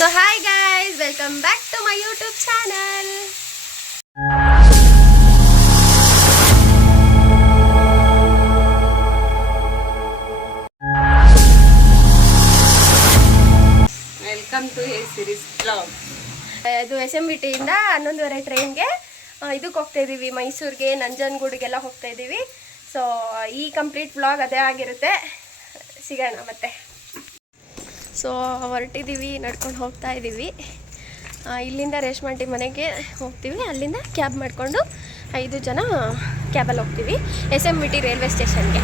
So hi guys, welcome back to my YouTube channel. Welcome to a series vlog. ಇದು SMBT ಇಂದ 11:30 ಟ್ರೈನ್ಗೆ ಇದಕ್ಕೆ ಹೋಗ್ತಾ ಇದೀವಿ, ಮೈಸೂರಿಗೆ, ನಂಜನಗೂಡಿಗೆಲ್ಲ ಹೋಗ್ತಾ ಇದೀವಿ. ಸೊ ಈ ಕಂಪ್ಲೀಟ್ ವ್ಲಾಗ್ ಅದೇ ಆಗಿರುತ್ತೆ. ಸಿಗೋಣ ಮತ್ತೆ. ಸೊ ಹೊರಟಿದ್ದೀವಿ, ನಡ್ಕೊಂಡು ಹೋಗ್ತಾ ಇದ್ದೀವಿ. ಇಲ್ಲಿಂದ ರೇಷ್ಮಾಂಟಿ ಮನೆಗೆ ಹೋಗ್ತೀವಿ, ಅಲ್ಲಿಂದ ಕ್ಯಾಬ್ ಮಾಡಿಕೊಂಡು 5 ಜನ ಕ್ಯಾಬಲ್ಲಿ ಹೋಗ್ತೀವಿ SMBT ರೈಲ್ವೆ ಸ್ಟೇಷನ್ಗೆ.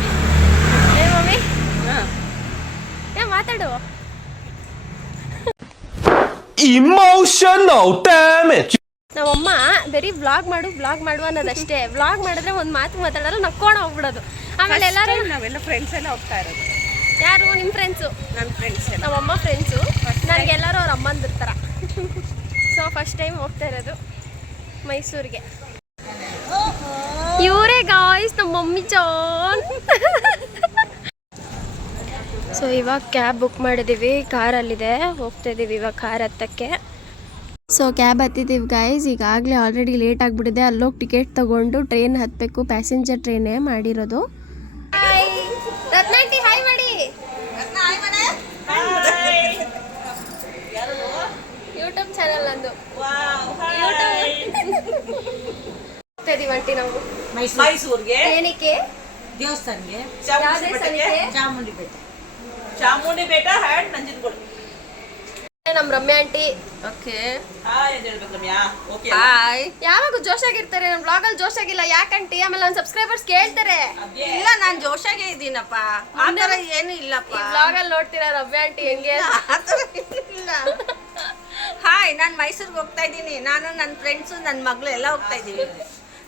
ಏ ಮಮ್ಮಿ ಮಾತಾಡು. Emotional damage. ನಮ್ಮಮ್ಮ ಬರೀ ವ್ಲಾಗ್ ಮಾಡು ಅನ್ನೋದಷ್ಟೇ. ವ್ಲಾಗ್ ಮಾಡಿದ್ರೆ ಒಂದು ಮಾತು ಮಾತಾಡಲ್ಲ, ನಕ್ಕೊಂಡು ಹೋಗ್ಬಿಡೋದು. ಆಮೇಲೆ ಎಲ್ಲರೂ ನಾವೆಲ್ಲ ಫ್ರೆಂಡ್ಸ್ ಎಲ್ಲ ಹೋಗ್ತಾ ಇರೋದು. ಯಾರು ನಿಮ್ಮ ಫ್ರೆಂಡ್ಸು? ನನ್ನ ಫ್ರೆಂಡ್ಸ್ ನಮ್ಮಮ್ಮ ಫ್ರೆಂಡ್ಸು. ನನಗೆಲ್ಲರೂ ಅವ್ರ ಅಮ್ಮಂದಿರ್ತಾರ. ಸೊ ಫಸ್ಟ್ ಟೈಮ್ ಹೋಗ್ತಾ ಇರೋದು ಮೈಸೂರಿಗೆ. ಇವರೇ ಗಾಯ್ಸ್ ನಮ್ಮ ಮಮ್ಮಿ ಜಾನ್. ಸೊ ಇವಾಗ ಕ್ಯಾಬ್ ಬುಕ್ ಮಾಡಿದ್ದೀವಿ, ಕಾರಲ್ಲಿದೆ, ಹೋಗ್ತಾ ಇದ್ದೀವಿ ಇವಾಗ ಕಾರ್ ಹತ್ತಕ್ಕೆ. ಸೊ ಕ್ಯಾಬ್ ಹತ್ತಿದ್ದೀವಿ ಗಾಯ್ಸ್. ಈಗಾಗಲೇ ಆಲ್ರೆಡಿ ಲೇಟ್ ಆಗಿಬಿಟ್ಟಿದೆ. ಅಲ್ಲೋಗಿ ಟಿಕೆಟ್ ತೊಗೊಂಡು ಟ್ರೈನ್ ಹತ್ತಬೇಕು. ಪ್ಯಾಸೆಂಜರ್ ಟ್ರೈನೇ ಮಾಡಿರೋದು. ರತ್ನಾಂಟಿ ಹಾಯ್ ಮಾಡಿ. ಯೂಟ್ಯೂಬ್ ಚಾನಲ್ ನಂದು. ಹೋಗ್ತಾ ಇದೀವಿ ಆಂಟಿ ನಾವು ಮೈಸೂರಿಗೆ. ಏನಕ್ಕೆ? ದೇವಸ್ಥಾನಕ್ಕೆ. ಚಾಮುಂಡಿ ಬೆಟ್ಟ ಹ್ಯಾಂಡ್ ನಂಜನಗೂಡು. ನಮ್ಮ ರಮ್ಯಾ ಆಂಟಿ. Okay hi. ಯಾವಾಗ ಜೋಶಾಗಿರ್ತಾರೆ, ನಮ್ಮ ಬ್ಲಾಗಲ್ಲಿ ಜೋಶಾಗಿಲ್ಲ ಯಾಕಂಟಿ? ಆಮೇಲೆ ನನ್ನ ಸಬ್ಸ್ಕ್ರೈಬರ್ಸ್ ಕೇಳ್ತಾರೆ. ಇಲ್ಲ, ನಾನು ಜೋಶಾಗೆ ಇದ್ದೀನಪ್ಪ, ಆ ಥರ ಏನು ಇಲ್ಲಪ್ಪ. ಈ ಬ್ಲಾಗಲ್ಲಿ ನೋಡ್ತೀರಾ ರಮ್ಯಾ ಆಂಟಿ ಹೆಂಗೆ? ಆ ಥರ ಇಲ್ಲ. ಹಾಯ್, ನಾನು ಮೈಸೂರಿಗೆ ಹೋಗ್ತಾ ಇದ್ದೀನಿ. ನಾನು ನನ್ನ ಫ್ರೆಂಡ್ಸು ನನ್ನ ಮಗಳು ಎಲ್ಲ ಹೋಗ್ತಾ ಇದ್ದೀವಿ.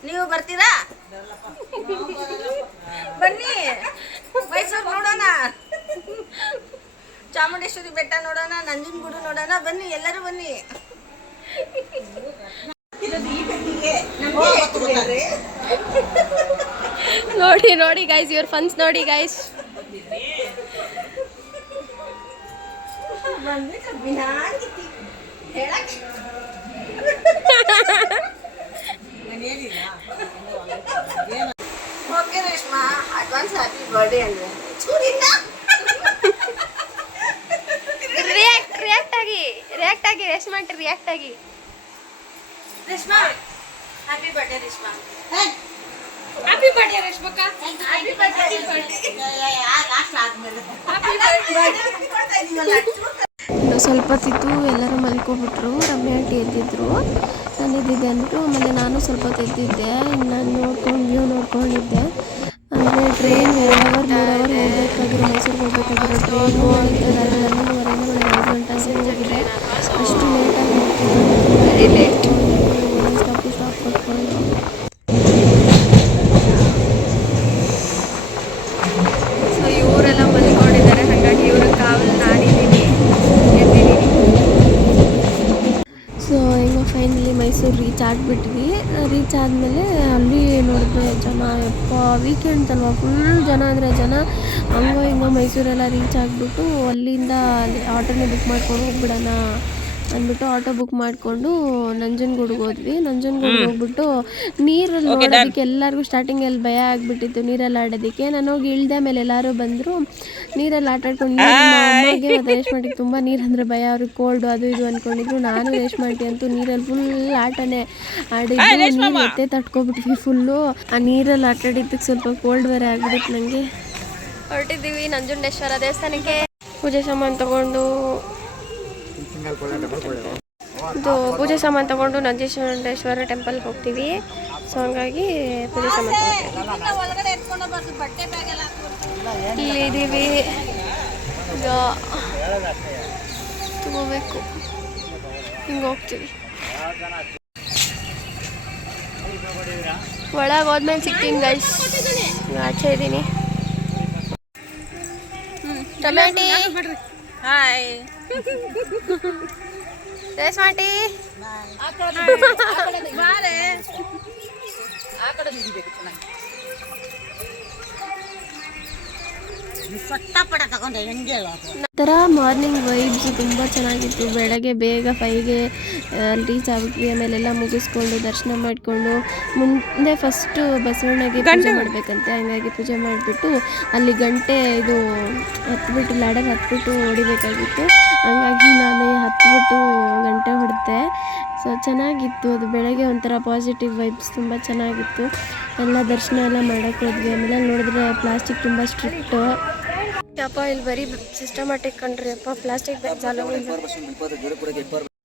ನೀವು ಬರ್ತೀರಾ? ಬನ್ನಿ, ಮೈಸೂರು ನೋಡೋಣ, ಚಾಮುಂಡೇಶ್ವರಿ ಬೆಟ್ಟ ನೋಡೋಣ, ನಂಜನಗೂಡು ನೋಡೋಣ. ಬನ್ನಿ, ಎಲ್ಲರೂ ಬನ್ನಿ. ನೋಡಿ ಗೈಸ್, ಇವ್ರ ಫನ್ಸ್ ನೋಡಿ guys. Okay Reshma, advance happy birthday ಅಂದ್ರೆ ರಿಯಾಕ್ಟ್ ಆಗಿ ರೇಷ್ಮಾ ಆಂಟಿ ರಿಯಾಕ್ಟ್ ಆಗಿ. Reshma happy birthday. Reshma happy birthday ರೇಷ್ಮಕ್ಕ. Happy birthday. ಲಾಸ್ಟ್ ಆದ್ಮೇಲೆ ಇನ್ನು ಸ್ವಲ್ಪ ಹೊತ್ತಿತ್ತು, ಎಲ್ಲರೂ ಮಲ್ಕೊಬಿಟ್ರು. ರಮ್ಯಾ ಆಂಟಿ ಎದ್ದಿದ್ರು, ನಾನು ಎದ್ದಿದ್ದೆ ಅಂದ್ಬಿಟ್ಟು. ಆಮೇಲೆ ನಾನು ಸ್ವಲ್ಪ ಹೊತ್ತು ಎದ್ದಿದ್ದೆ, ನಾನು ವ್ಯೂ ನೋಡ್ಕೊಂಡಿದ್ದೆ. ಅಂದರೆ ಟ್ರೈನ್ 2 ಅವರ್ ಹೋಗಬೇಕಾಗಿರೋ, ಮೈಸೂರಿಗೆ ಹೋಗಬೇಕಾಗಿರೋ ಟ್ರೈನು 11:30 5 ಗಂಟೆಗೆ ಹೋಗಿದೆ. ಅಷ್ಟು ಲೇಟಾಗಿ ಹೋಗ್ತಿದ್ದೆ. ಸ್ಟಾಪ್ ಕೊಟ್ಕೊಂಡು ಸೊ ಇವರೆಲ್ಲ ಮಲ್ಕೊಂಡಿದ್ದಾರೆ, ಹಾಗಾಗಿ ಇವ್ರ ಕಾವಲು ನಾನಿದ್ದೀನಿ, ಎದ್ದಿದ್ದೀನಿ. ಸೊ ಈಗ ಫೈನಲಿ ಮೈಸೂರು ರೀಚ್ ಆಗಿಬಿಟ್ವಿ. ರೀಚ್ ಆದಮೇಲೆ ಅಲ್ಲಿ ನೋಡಿದ್ರೆ ಜನ, ಯಪ್ಪ ವೀಕೆಂಡ್ಸ್ ಅಲ್ವಾ, ಫುಲ್ ಜನ ಅಂದರೆ ಜನ. ಹಂಗೋ ಹಿಂಗೋ ಮೈಸೂರೆಲ್ಲ ರೀಚ್ ಆಗಿಬಿಟ್ಟು ಅಲ್ಲಿಂದ ಆಟೋನೇ ಬುಕ್ ಮಾಡ್ಕೊಂಡು ಹೋಗ್ಬಿಡೋಣ ಅಂದ್ಬಿಟ್ಟು ಆಟೋ ಬುಕ್ ಮಾಡಿಕೊಂಡು ನಂಜನಗೂಡಿಗೆ ಹೋದ್ವಿ. ನಂಜನಗೂಡಿಗೆ ಹೋಗ್ಬಿಟ್ಟು ನೀರಲ್ಲಿ ನೋಡೋದಕ್ಕೆ ಎಲ್ಲರಿಗೂ ಸ್ಟಾರ್ಟಿಂಗಲ್ಲಿ ಭಯ ಆಗಿಬಿಟ್ಟಿತ್ತು, ನೀರಲ್ಲಿ ಆಡೋದಕ್ಕೆ. ನಾನು ಹೋಗಿ ಇಳಿದೆ, ಆಮೇಲೆ ಎಲ್ಲರೂ ಬಂದರು. ನೀರಲ್ಲಿ ಆಟ ಆಡ್ಕೊಂಡು ಅಮ್ಮಗೆ ಮತ್ತು ರೇಷ್ಮಾಂಟಿಗೆ ತುಂಬ ನೀರಂದರೆ ಭಯ, ಅವ್ರಿಗೆ ಕೋಲ್ಡು ಅದು ಇದು ಅಂದ್ಕೊಂಡಿದ್ರು. ನಾನು ರೇಷ್ಮಾಂಟಿ ಅಂತೂ ನೀರಲ್ಲಿ ಫುಲ್ ಆಟನೇ ಆಡಿದ್ದು. ನೀರು ಎತ್ತೆ ತಟ್ಕೊಬಿಟ್ವಿ ಫುಲ್ಲು. ಆ ನೀರಲ್ಲಿ ಆಟ ಆಡಿದ್ದಕ್ಕೆ ಸ್ವಲ್ಪ ಕೋಲ್ಡ್ ಬೇರೆ ಆಗಿಬಿಟ್ಟು ನನಗೆ. ಹೊರಟಿದ್ದೀವಿ ನಂಜುಂಡೇಶ್ವರ ದೇವಸ್ಥಾನಕ್ಕೆ. ಪೂಜೆ ಸಾಮಾನು ತೊಗೊಂಡು ನಂಜುಂಡೇಶ್ವರ ಟೆಂಪಲ್ಗೆ ಹೋಗ್ತೀವಿ. ಸೊ ಹಂಗಾಗಿ ಪೂಜೆ ಸಾಮಾನು ಇಲ್ಲಿ ಇದ್ದೀವಿ. ಈಗ ತಗೋಬೇಕು, ಹಿಂಗೆ ಹೋಗ್ತೀವಿ. ಒಳಗೆ ಹೋದ್ಮೇಲೆ ಸಿಗ್ತೀನಿ ಗೈಸ್. ಆಚೆ ಇದ್ದೀನಿ. ಟೊಮ್ಯಾಟಿ ಹಾಯ್. ರೇಷ್ಮಾಂಟಿ ಬಾರೆ, ಆ ಕಡೆ ಹಿಡಿಬೇಕು ಚೆನ್ನಾಗಿ. ಥರ ಮಾರ್ನಿಂಗ್ ವೈಬ್ಸ್ ತುಂಬ ಚೆನ್ನಾಗಿತ್ತು. ಬೆಳಗ್ಗೆ ಬೇಗ 5ಗೆ ಅಲ್ಲಿ ರೀಚ್ ಆಗ್ಬಿಟ್ವಿ. ಆಮೇಲೆಲ್ಲ ಮುಗಿಸ್ಕೊಂಡು ದರ್ಶನ ಮಾಡಿಕೊಂಡು ಮುಂದೆ ಫಸ್ಟು ಬಸವಣ್ಣಗೆ ಪೂಜೆ ಮಾಡಬೇಕಂತೆ. ಹಂಗಾಗಿ ಪೂಜೆ ಮಾಡಿಬಿಟ್ಟು ಅಲ್ಲಿ ಗಂಟೆ ಇದು ಹತ್ಬಿಟ್ಟು ಲ್ಯಾಡರ್ ಹತ್ಬಿಟ್ಟು ಹೊಡಿಬೇಕಾಗಿತ್ತು. ಹಂಗಾಗಿ ನಾನು ಹತ್ಬಿಟ್ಟು ಗಂಟೆ ಹೊಡೆದೆ. ಸೊ ಚೆನ್ನಾಗಿತ್ತು ಅದು. ಬೆಳಗ್ಗೆ ಒಂಥರ ಪಾಸಿಟಿವ್ ವೈಬ್ಸ್ ತುಂಬ ಚೆನ್ನಾಗಿತ್ತು. ಎಲ್ಲ ದರ್ಶನ ಎಲ್ಲ ಮಾಡೋಕ್ಕೆ ಹೋದ್ವಿ. ಆಮೇಲೆ ನೋಡಿದ್ರೆ ಪ್ಲಾಸ್ಟಿಕ್ ತುಂಬ ಸ್ಟ್ರಿಕ್ಟು. ಯಪ್ಪ ಇಲ್ಲಿ ಬರೀ ಸಿಸ್ಟಮ್ಯಾಟಿಕ್ ಕಂಡ್ರಿ ಅಪ್ಪ. ಪ್ಲಾಸ್ಟಿಕ್ ಬ್ಯಾಗ್ಸ್ ಅಲೋ ಇಲ್ಲ,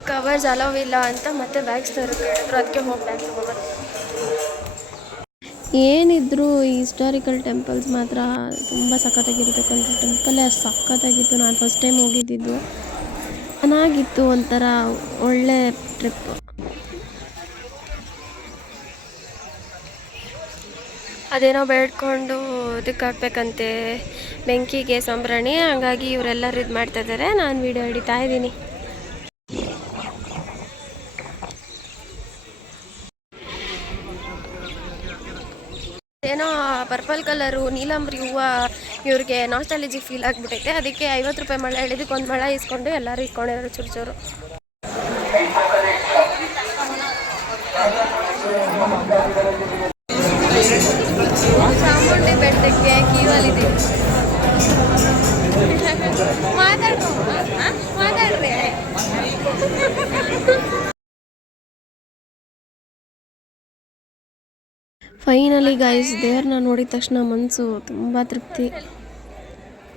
ಕವರ್ಸ್ ಅಲೋ ಇಲ್ಲ ಅಂತ ಮತ್ತೆ ಬ್ಯಾಗ್ಸ್ ತರಿದ್ರು. ಅದಕ್ಕೆ ಹೋಗಿ ಬ್ಯಾಗ್ ತಗೋಬೋದು. ಏನಿದ್ರು ಈ ಹಿಸ್ಟಾರಿಕಲ್ ಟೆಂಪಲ್ಸ್ ಮಾತ್ರ ತುಂಬ ಸಖತ್ತಾಗಿರ್ತಕ್ಕಂಥ ಟೆಂಪಲ್ಲೇ ಸಖತ್ತಾಗಿತ್ತು. ನಾನು ಫಸ್ಟ್ ಟೈಮ್ ಹೋಗಿದ್ದಿದ್ದು. ಚೆನ್ನಾಗಿತ್ತು, ಒಂಥರ ಒಳ್ಳೆ ಟ್ರಿಪ್. ಅದೇನೋ ಬೇಡ್ಕೊಂಡು ಇದಕ್ಕೆ ಹಾಕ್ಬೇಕಂತೆ ಬೆಂಕಿಗೆ ಸಂಭ್ರಣಿ. ಹಾಗಾಗಿ ಇವರೆಲ್ಲರೂ ಇದು ಮಾಡ್ತಾಯಿದ್ದಾರೆ. ನಾನು ವಿಡಿಯೋ ಹಿಡಿತಾ ಇದ್ದೀನಿ. ಏನೋ ಪರ್ಪಲ್ ಕಲರು ನೀಲಂಬರಿ ಹೂವು ಇವ್ರಿಗೆ ನಾಸ್ಟಾಲಜಿಕ್ ಫೀಲ್ ಆಗಿಬಿಟ್ಟೈತೆ. ಅದಕ್ಕೆ 50 ರೂಪಾಯಿ ಮಳೆ ಹೇಳಿದಕ್ಕೆ ಒಂದು ಮಳೆ ಇಸ್ಕೊಂಡು ಎಲ್ಲರೂ ಇಸ್ಕೊಂಡಿರೋರು ಚೂರು. ಚಾಮುಂಡಿ ಬೆಟ್ಟಕ್ಕೆ ಕ್ಯೂವಲ್ಲಿದ್ದೀವಿ. ಮಾತಾಡ್ರಿ. ಫೈನಲಿ ಗೈಸ್, ದೇವ್ರನ್ನ ನೋಡಿದ ತಕ್ಷಣ ಮನಸ್ಸು ತುಂಬ ತೃಪ್ತಿ.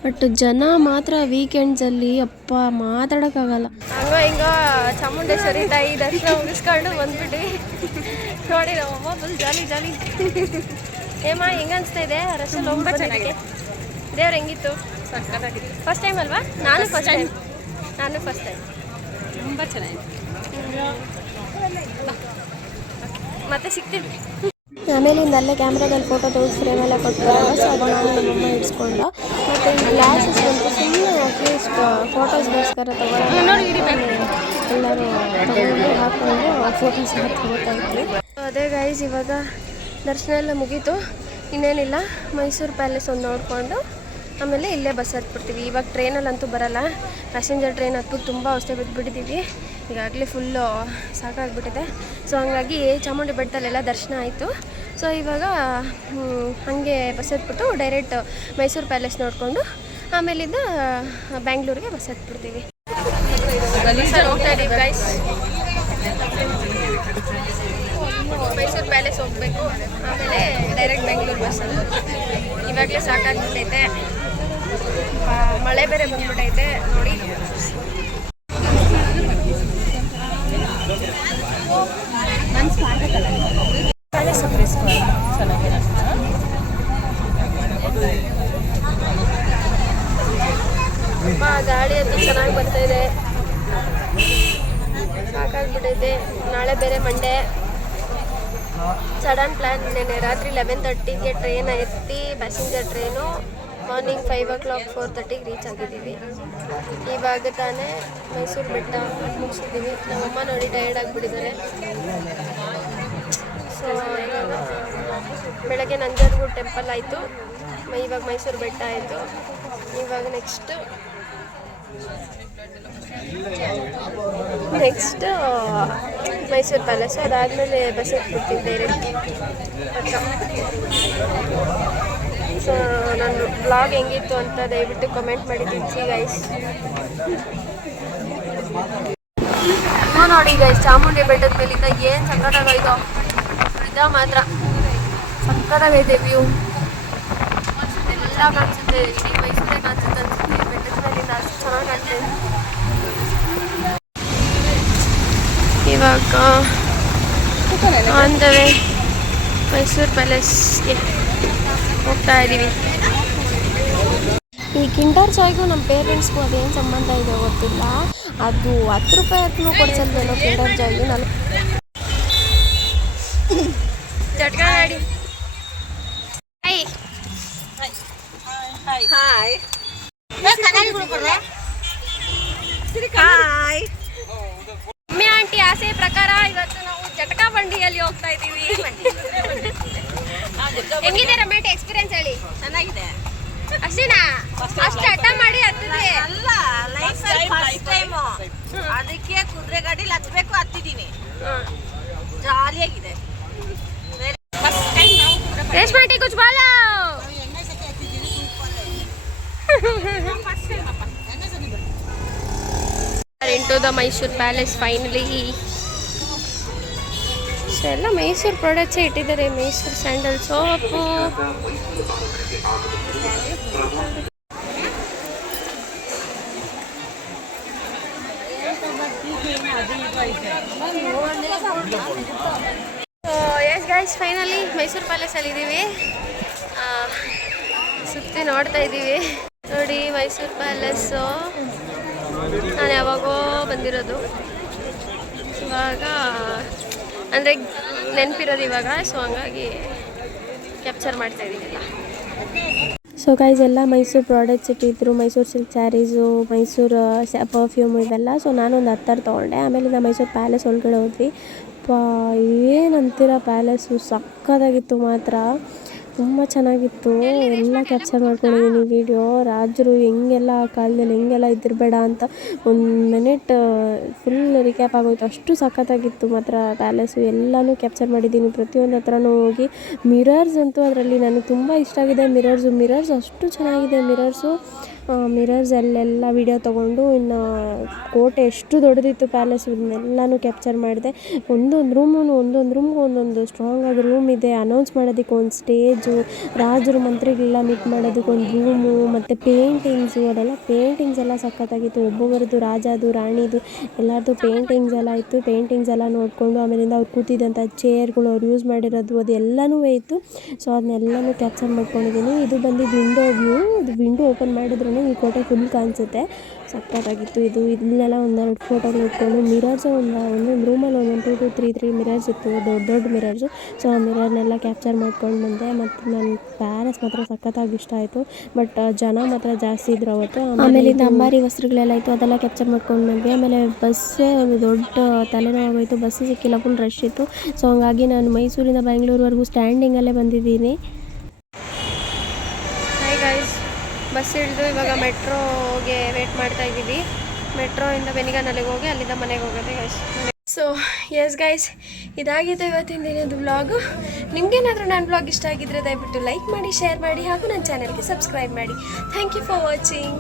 ಬಟ್ ಜನ ಮಾತ್ರ ವೀಕೆಂಡ್ಸಲ್ಲಿ ಅಪ್ಪ ಮಾತಾಡೋಕ್ಕಾಗಲ್ಲ. ಹಂಗೋ ಹಿಂಗೋ ಚಾಮುಂಡೇಶ್ವರಿ ತಾಯಿ ದರ್ಶನ ಮುಗಿಸ್ಕೊಂಡು ಬಂದ್ಬಿಟ್ವಿ. ನೋಡಿ ನಮ್ಮಮ್ಮ ಫುಲ್ ಜಾಲಿ ಜಾಲಿ. ಏಮ್ಮ ಹೆಂಗೆ ಅನಿಸ್ತಾ ಇದೆ? ರಶಲ್ಲಿ ತುಂಬ ಚೆನ್ನಾಗಿದೆ. ದೇವ್ರು ಹೆಂಗಿತ್ತು? ಸಕ್ಕತ್ತಾಗಿತ್ತು. ಫಸ್ಟ್ ಟೈಮ್ ಅಲ್ವಾ? ನಾನು ಫಸ್ಟ್ ಟೈಮ್ ತುಂಬ ಚೆನ್ನಾಗಿದೆ. ಮತ್ತೆ ಸಿಗ್ತೀವಿ. ಆಮೇಲಿಂದ ಅಲ್ಲೇ ಕ್ಯಾಮ್ರಾದಲ್ಲಿ ಫೋಟೋ ತೆಗೆದು ಫ್ರೇಮೆಲ್ಲ ಕೊಡ್ತಾರೆ. ಸೊ ಅದು ನಾನು ನಮ್ಮಮ್ಮ ಇಡ್ಸ್ಕೊಂಡು ಮತ್ತು ಈ ಗ್ಲಾಸಸ್ ಬಂತು ಸುಮ್ಮನೆ ಅಟ್ಲೀಸ್ಟ್ ಫೋಟೋಸ್ಗೋಸ್ಕರ ತಗೊಳ್ಳೋಣ ಎಲ್ಲರೂ ತಗೊಂಡು ಹಾಕ್ಕೊಂಡು ಫೋಟೋಸ್ ತಗೋತಾ ಇದ್ವಿ. ಅದೇ ಗೈಸ್, ಇವಾಗ ದರ್ಶನ ಎಲ್ಲ ಮುಗೀತು. ಇನ್ನೇನಿಲ್ಲ, ಮೈಸೂರು ಪ್ಯಾಲೇಸ್ ಒಂದು ನೋಡಿಕೊಂಡು ಆಮೇಲೆ ಇಲ್ಲೇ ಬಸ್ ಹತ್ಬಿಡ್ತೀವಿ. ಇವಾಗ ಟ್ರೈನಲ್ಲಂತೂ ಬರೋಲ್ಲ. ಪ್ಯಾಸೆಂಜರ್ ಟ್ರೈನ್ ಹತ್ಬಿಟ್ಟು ತುಂಬ ಅವಸ್ಥೆ ಬಿದ್ದುಬಿಟ್ಟಿದ್ದೀವಿ. ಈಗಾಗಲೇ ಫುಲ್ಲು ಸಾಕಾಗ್ಬಿಟ್ಟಿದೆ. ಸೊ ಹಂಗಾಗಿ ಚಾಮುಂಡಿ ಬೆಟ್ಟದಲ್ಲೆಲ್ಲ ದರ್ಶನ ಆಯಿತು. ಸೊ ಇವಾಗ ಹಾಗೆ ಬಸ್ ಹತ್ಬಿಟ್ಟು ಡೈರೆಕ್ಟ್ ಮೈಸೂರು ಪ್ಯಾಲೇಸ್ ನೋಡಿಕೊಂಡು ಆಮೇಲಿಂದ ಬ್ಯಾಂಗ್ಳೂರಿಗೆ ಬಸ್ ಹತ್ಬಿಡ್ತೀವಿ. ಹೋಗ್ತಾ ಇದ್ದೀವಿ ಗೈಸ್. ಮೈಸೂರು ಪ್ಯಾಲೇಸ್ ಹೋಗಬೇಕು, ಆಮೇಲೆ ಡೈರೆಕ್ಟ್ ಬೆಂಗಳೂರು ಬಸ್ಸಲ್ಲಿ. ಇವಾಗಲೇ ಸಾಕಾಗ್ಬಿಟ್ಟೈತೆ, ಮಳೆ ಬೇರೆ ಬಂದ್ಬಿಟ್ಟೈತೆ ನೋಡಿ. ಗಾಡಿ ಅಂತೂ ಚೆನ್ನಾಗಿ ಬರ್ತಾಯಿದೆ, ಸಾಕಾಗ್ಬಿಟ್ಟೈತೆ. ನಾಳೆ ಬೇರೆ ಮಂಡೇ. Sudden plan. ನೆನ್ನೆ ರಾತ್ರಿ 11:30ಗೆ ಟ್ರೈನ್ ಎತ್ತಿ ಪ್ಯಾಸೆಂಜರ್ ಟ್ರೈನು ಮಾರ್ನಿಂಗ್ 5 o'clock 4:30ಗೆ ರೀಚ್ ಆಗಿದ್ದೀವಿ. ಇವಾಗ ತಾನೇ ಮೈಸೂರು ಬೆಟ್ಟ ಮುಗಿಸಿದ್ದೀವಿ. ನಮ್ಮಮ್ಮ ನೋಡಿ ಟಯರ್ಡ್ ಆಗಿಬಿಟ್ಟಿದ್ದಾರೆ. ಸೊ ಇವಾಗ ಬೆಳಗ್ಗೆ ನಂಜನಗೂಡು ಟೆಂಪಲ್ ಆಯಿತು, ಇವಾಗ ಮೈಸೂರು ಬೆಟ್ಟ ಆಯಿತು. ಇವಾಗ ನೆಕ್ಸ್ಟು ಮೈಸೂರು ಪ್ಯಾಲೇಸು. ಅದಾದಮೇಲೆ ಬಸ್ ಹತ್ಬಿಡ್ತೀವಿ ಡೈರೆಕ್ಟ್. ಸೊ ನನ್ನ ಬ್ಲಾಗ್ ಹೆಂಗಿತ್ತು ಅಂತ ದಯವಿಟ್ಟು ಕಮೆಂಟ್ ಮಾಡಿ ತಿಳಿಸಿ ಗೈಸ್. ನೋಡಿ ಗೈಸ್, ಚಾಮುಂಡಿ ಬೆಟ್ಟದ ಮೇಲಿಂದ ಏನು ಸಕ್ಕತ್ತಾಗೈತೋ. ನಿಜ ಮಾತ್ರ ಸಕ್ಕತ್ತಾಗೈತೆ ವ್ಯೂ. ಎಲ್ಲ ಕಾಣಿಸುತ್ತೆ, ಇಡೀ ಮೈಸೂರೇ ಕಾಣಿಸುತ್ತೆ ಅನ್ಸುತ್ತೆ ಬೆಟ್ಟದ ಮೇಲಿಂದ. ಅಷ್ಟು ಚೆನ್ನಾಗಿ ಕಾಣ್ತದೆ. ಇವಾಗ ಆನ್ ದ ವೇ ಮೈಸೂರು ಪ್ಯಾಲೇಸ್ಗೆ ಹೋಗ್ತಾ ಇದ್ದೀವಿ. ಈ ಕಿಂಡರ್ ಜಾಯ್ಗೂ ನಮ್ಮ ಪೇರೆಂಟ್ಸ್ಗೂ ಅದೇನು ಸಂಬಂಧ ಇದೆ ಗೊತ್ತಿಲ್ಲ. ಅದು 10 ರೂಪಾಯಿಗೂ ಕೊಡ್ಸಲ್ವೇನೋ ಕಿಂಡರ್ ಜಾಯ್ಗೆ. ನಾನು ಜಟ್ಕಾ ಗಾಡಿ. ಹಾಯ್ ಮಮ್ಮಿ ಆಂಟಿ ಆಸೆ ಪ್ರಕಾರ ಇವತ್ತು ನಾವು ಜಟಕಾ ಬಂಡಿಯಲ್ಲಿ ಹೋಗ್ತಾ ಇದ್ದೀವಿ. ಹೆಂಗಿದೆ ರಮೇಟ್ ಎಕ್ಸ್ಪೀರಿಯನ್ಸ್ ಹೇಳಿ? ಚೆನ್ನಾಗಿದೆ. ಅಷ್ಟು ಅಷ್ಟೇನಾ? ಅಷ್ಟು ಹಠ ಮಾಡಿ ಹತ್ತಿದ್ವಿ. ಅಲ್ಲ ಲೈಫಲ್ಲಿ ಫಸ್ಟ್ ಟೈಮು, ಅದಕ್ಕೆ ಕುದುರೆ ಗಾಡಿಲಿ ಹತ್ಬೇಕು, ಹತ್ತಿದ್ದೀನಿ. ಜಾಲಿಯಾಗಿದೆ. ಫಸ್ಟ್ ಟೈಮ್ ನಾವು ರೇಷ್ಮಾಟಿ ಕುಚ್ ಬಾಲೋ into the Mysore Palace finally. So ಎಲ್ಲ ಮೈಸೂರು ಪ್ರಾಡಕ್ಟ್ಸೇ ಇಟ್ಟಿದ್ದಾರೆ. Mysuru sandal soap, yes guys finally Mysuru ಪ್ಯಾಲೇಸಲ್ಲಿ ಇದ್ದೀವಿ. ಸುತ್ತಿ ನೋಡ್ತಾ ಇದ್ದೀವಿ. ನೋಡಿ ಮೈಸೂರು ಪ್ಯಾಲೇಸು ನಾನು ಯಾವಾಗೋ ಬಂದಿರೋದು, ಇವಾಗ ಅಂದರೆ ನೆನಪಿರೋದು ಇವಾಗ. ಸೊ ಹಂಗಾಗಿ ಕ್ಯಾಪ್ಚರ್ ಮಾಡ್ತಾ ಇದ್ದೀನಿಲ್ಲ. ಸೊ ಗೈಸ್ ಎಲ್ಲ ಮೈಸೂರು ಪ್ರಾಡಕ್ಟ್ಸ್ ಇಟ್ಟಿದ್ರು. ಮೈಸೂರು ಸಿಲ್ಕ್ ಸ್ಯಾರೀಸು, ಮೈಸೂರು ಪರ್ಫ್ಯೂಮ್ ಇವೆಲ್ಲ. ಸೊ ನಾನೊಂದು 10 ತೊಗೊಂಡೆ. ಆಮೇಲಿಂದ ಮೈಸೂರು ಪ್ಯಾಲೇಸ್ ಒಳಗಡೆ ಹೋದ್ವಿ. ಏನಂತೀರ, ಪ್ಯಾಲೇಸು ಸಕ್ಕತ್ತಾಗಿತ್ತು ಮಾತ್ರ, ತುಂಬ ಚೆನ್ನಾಗಿತ್ತು. ಎಲ್ಲ ಕ್ಯಾಪ್ಚರ್ ಮಾಡ್ಕೊಂಡಿದ್ದೀನಿ ವೀಡಿಯೋ. ರಾಜರು ಹೆಂಗೆಲ್ಲ ಆ ಕಾಲದಲ್ಲಿ ಹೆಂಗೆಲ್ಲ ಇದ್ದಿರಬೇಡ ಅಂತ ಒಂದು ಮಿನಿಟ್ ಫುಲ್ ರಿಕ್ಯಾಪ್ ಆಗೋಯ್ತು. ಅಷ್ಟು ಸಖತ್ತಾಗಿತ್ತು ಮಾತ್ರ ಪ್ಯಾಲೇಸು. ಎಲ್ಲನೂ ಕ್ಯಾಪ್ಚರ್ ಮಾಡಿದ್ದೀನಿ. ಪ್ರತಿಯೊಂದು ಹತ್ರನೂ ಹೋಗಿ. ಮಿರರ್ಸ್ ಅಂತೂ ಅದರಲ್ಲಿ ನನಗೆ ತುಂಬ ಇಷ್ಟ ಆಗಿದೆ. ಮಿರರ್ಸ್ ಅಷ್ಟು ಚೆನ್ನಾಗಿದೆ. ಮಿರರ್ಸ್ ಅಲ್ಲೆಲ್ಲ ವೀಡಿಯೋ ತೊಗೊಂಡು, ಇನ್ನು ಕೋಟೆ ಎಷ್ಟು ದೊಡ್ಡದಿತ್ತು ಪ್ಯಾಲೇಸು, ಇದನ್ನೆಲ್ಲನೂ ಕ್ಯಾಪ್ಚರ್ ಮಾಡಿದೆ. ಒಂದೊಂದು ರೂಮ್ಗೂ ಒಂದೊಂದು ಸ್ಟ್ರಾಂಗ್ ಆಗಿ ರೂಮ್ ಇದೆ. ಅನೌನ್ಸ್ ಮಾಡೋದಕ್ಕೆ ಒಂದು ಸ್ಟೇಜು, ರಾಜರು ಮಂತ್ರಿಗಳೆಲ್ಲ ಮೀಟ್ ಮಾಡೋದಕ್ಕೆ ಒಂದು ರೂಮು, ಮತ್ತು ಪೇಂಟಿಂಗ್ಸು, ಅದೆಲ್ಲ ಪೇಂಟಿಂಗ್ಸ್ ಎಲ್ಲ ಸಖತ್ತಾಗಿತ್ತು. ಒಬ್ಬೊಬ್ಬರದ್ದು, ರಾಜದು, ರಾಣಿದು ಎಲ್ಲರದ್ದು ಪೇಂಟಿಂಗ್ಸ್ ಎಲ್ಲ ಇತ್ತು. ಪೇಂಟಿಂಗ್ಸ್ ಎಲ್ಲ ನೋಡಿಕೊಂಡು, ಆಮೇಲಿಂದ ಅವ್ರು ಕೂತಿದ್ದಂಥ ಚೇರ್ಗಳು, ಅವ್ರು ಯೂಸ್ ಮಾಡಿರೋದು, ಅದು ಎಲ್ಲನೂ ಇತ್ತು. ಸೊ ಅದನ್ನೆಲ್ಲನೂ ಕ್ಯಾಪ್ಚರ್ ಮಾಡ್ಕೊಂಡಿದ್ದೀನಿ. ಇದು ಬಂದು ವಿಂಡೋ ವ್ಯೂ. ಇದು ವಿಂಡೋ ಓಪನ್ ಮಾಡಿದ್ರೂ ಈ ಕೋಟೆ ಫುಲ್ ಕಾಣಿಸುತ್ತೆ. ಸಕ್ಕತ್ತಾಗಿತ್ತು. ಇದನ್ನೆಲ್ಲ ಒಂದೆರಡು ಫೋಟೋಗಳು ಇಟ್ಕೊಂಡು, ಮಿರರ್ಸು ಒಂದೊಂದು ರೂಮಲ್ಲಿ 1, 2, 3 ಮಿರರ್ಸ್ ಇತ್ತು, ದೊಡ್ಡ ಮಿರರ್ಸು. ಸೊ ಆ ಮಿರರ್ನೆಲ್ಲ ಕ್ಯಾಪ್ಚರ್ ಮಾಡ್ಕೊಂಡು ಬಂದೆ. ಮತ್ತು ನನ್ನ ಪ್ಯಾಲೇಸ್ ಮಾತ್ರ ಸಖತ್ತಾಗಿ ಇಷ್ಟ ಆಯಿತು. ಬಟ್ ಜನ ಮಾತ್ರ ಜಾಸ್ತಿ ಇದ್ರು ಅವತ್ತು. ಆಮೇಲಿಂದ ಅಂಬಾರಿ ವಸ್ತ್ರಗಳೆಲ್ಲ ಇತ್ತು, ಅದೆಲ್ಲ ಕ್ಯಾಪ್ಚರ್ ಮಾಡ್ಕೊಂಡು ಬಂದ್ವಿ. ಆಮೇಲೆ ಬಸ್ಸೇ ಒಂದು ದೊಡ್ಡ ತಲೆನೋವಾಗೋಯಿತು, ಬಸ್ಸು ಸಿಕ್ಕಿಲ್ಲ, ಫುಲ್ ರಶ್ ಇತ್ತು. ಸೊ ಹಂಗಾಗಿ ನಾನು ಮೈಸೂರಿಂದ ಬೆಂಗಳೂರುವರೆಗೂ ಸ್ಟ್ಯಾಂಡಿಂಗಲ್ಲೇ ಬಂದಿದ್ದೀನಿ. ಹಾಯ್ ಗೈಸ್, ಬಸ್ ಹಿಡಿದು ಇವಾಗ ಮೆಟ್ರೋಗೆ ವೇಟ್ ಮಾಡ್ತಾ ಇದ್ದೀವಿ. ಮೆಟ್ರೋಯಿಂದ ಬೆನಿಗನಲ್ಲಿಗೆ ಹೋಗಿ ಅಲ್ಲಿಂದ ಮನೆಗೆ ಹೋಗೋದೆ ಗೈಸ್. ಸೊ ಎಸ್ ಗೈಸ್, ಇದಾಗಿದೆ ಇವತ್ತಿನ ದಿನದ ವ್ಲಾಗು. ನಿಮಗೇನಾದರೂ ನನ್ನ ವ್ಲಾಗ್ ಇಷ್ಟ ಆಗಿದ್ದರೆ ದಯವಿಟ್ಟು ಲೈಕ್ ಮಾಡಿ, ಶೇರ್ ಮಾಡಿ, ಹಾಗೂ ನನ್ನ ಚಾನಲ್ಗೆ ಸಬ್ಸ್ಕ್ರೈಬ್ ಮಾಡಿ. Thank you for watching.